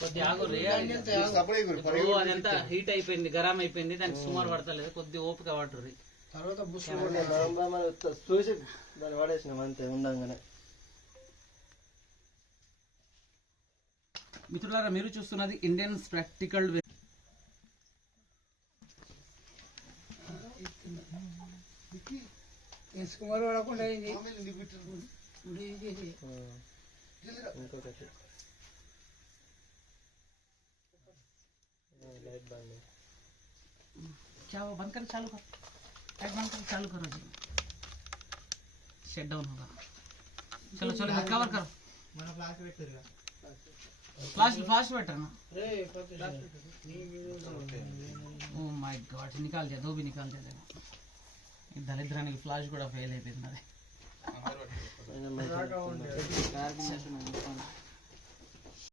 కొద్దిగా ఆగుర్రి, అదంతా హీట్ అయిపోయింది, గరం అయిపోయింది, దానికి సుమారు పడతలేదు, కొద్దిగా ఓపిక పట్టుర్రి. చూసి దాన్ని పడేసినాం అంతే ఉండంగానే. మిత్రులారా, మీరు చూస్తున్నది ఇండియన్ ప్రాక్టికల్ సుమారు పడకుండా ఇంకొకటి लाइट बंद है, क्या वो बंद कर, चालू कर, लाइट बंद कर, चालू करो जी, शट डाउन होगा। चलो चलो कवर करो, फ्लैश बेटर ना। ओ माय गॉड, निकाल दिया, 2 भी निकाल दिया। देखो दलिद्राనికి ఫ్లాష్ కూడా ఫెయిల్ అయిపోయింది.